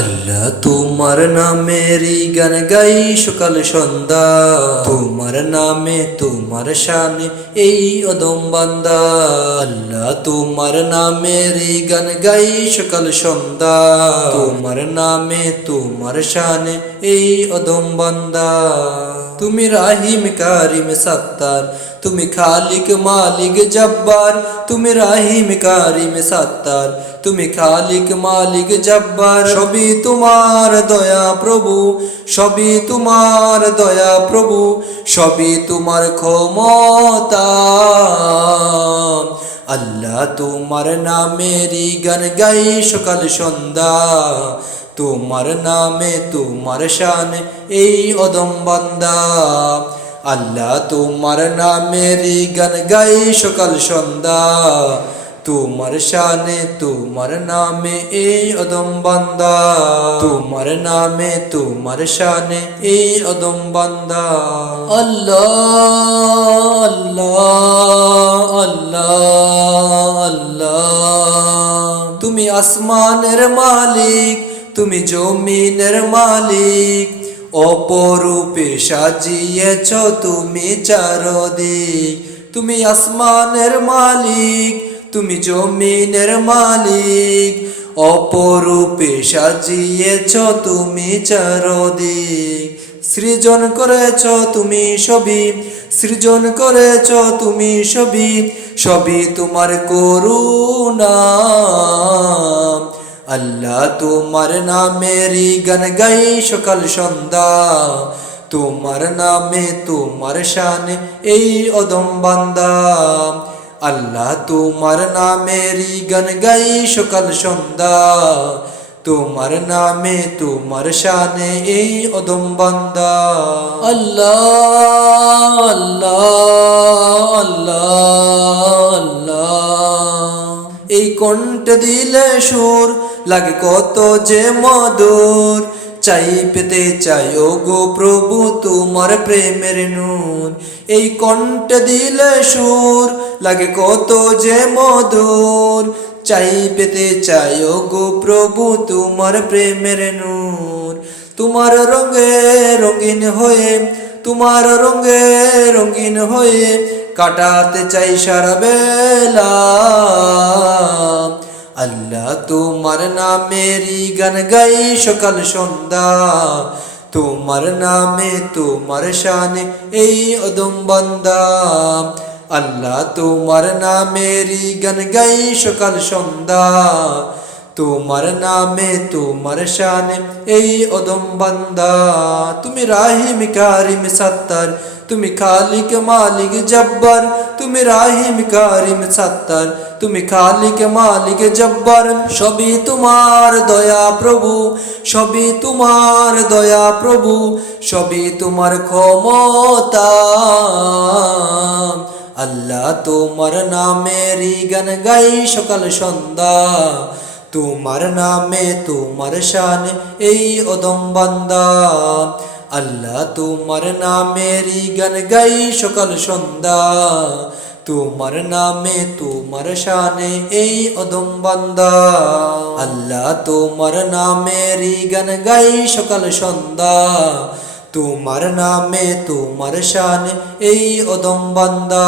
আল্লাহ তোমার নামেরই গান গাই সকাল সন্ধ্যা, তোমার নামে তোমার শানে এই অদম বান্দা। আল্লাহ তোমার নামেরই গান গাই সকাল সন্ধ্যা, তোমার নামে তোমার শানে এই অদম বান্দা। তুমি রাহিম কারিম সত্তার, তুমি খালিক মালিক জব্বার। তুমি রাহিম কারিম সত্তার, তুমি খালিক মালিক জব্বার। সবই তোমার দয়া প্রভু, সবই তোমার দয়া প্রভু, সবই তোমার ক্ষমতা। আল্লাহ তোমার নামেরই গান গাই সকাল সন্ধ্যা, তোমার নামে তোমার শানে এই অদম বান্দা। আল্লাহ তোমার নামেরই গান গাই সকাল সন্ধ্যা, তোমার শানে তোমার নামে এই অদম বান্দা। তোমার নামে তোমার শানে এই অদম বান্দা। আল্লাহ আল্লাহ আল্লাহ আল্লাহ। তুমি আসমানের মালিক, তুমি জমিনের মালিক, অপরূপে সাজিয়েছ তুমি চারদিক। তুমি আসমানের মালিক, তুমি জমিনের মালিক, অপরূপে সাজিয়েছ তুমি চারদিক। সৃজন করেছ তুমি সবই, সৃজন করেছ তুমি সবই, সবই তোমার করুণা। আল্লাহ তোমার নামেরই গান গাই সকাল সন্ধ্যা, তোমার নামে তোমার শানে এই অদম বান্দা। আল্লাহ তোমার নামেরই গান গাই সকাল সন্ধ্যা, তোমার নামে তোমার শানে এই অদম বান্দা। আল্লাহ আল্লাহ আল্লাহ আল্লাহ। এই কণ্ঠ দিলে সুর লাগে কত যে মধুর, চাই পেতে চাই ও গো প্রভু তোমার প্রেমের নূর। এই কণ্ঠ দিলে সুর লাগে কত যে মধুর, চাই পেতে চাই ও গো প্রভু তোমার প্রেমের নূর। তোমার রঙে রঙিন হয়ে, তোমার রঙে রঙিন হয়ে কাটাতে চাই সারা বেলা। আল্লাহ তোমার নামেরই গান গাই সকাল সন্ধ্যা, তোমার নামে তোমার শানে এই অদম বান্দা। আল্লাহ তোমার নামেরই গান গাই সকাল সন্ধ্যা, তোমার নামে তোমার শানে এই অদম বান্দা। তুমি রাহিম কারিম সত্তার, তুমি খালিক মালিক জব্বার। তুমি রাহিম কারিম সত্তার, তুমি খালিক মালিক জব্বার। সবই তোমার দয়া প্রভু, সবই তোমার দয়া প্রভু, সবই তোমার ক্ষমতা। আল্লাহ তোমার নামেরই গান গাই সকাল সন্ধ্যা, তোমার নামে তোমার শানে এই অদম বান্দা। আল্লাহ তোমার নামেরই গান গাই সকাল সন্ধ্যা, তোমার নামে তোমার শানে এই অদম বান্দা। আল্লাহ তোমার নামেরই গান গাই সকাল সন্ধ্যা, তোমার নামে তোমার শানে এই অদম বান্দা।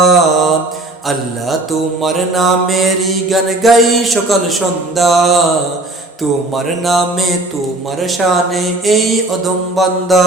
আল্লাহ তোমার নামেরই গান গাই সকাল সন্ধ্যা, তোমার নামে তোমার শানে এই অদম বান্দা।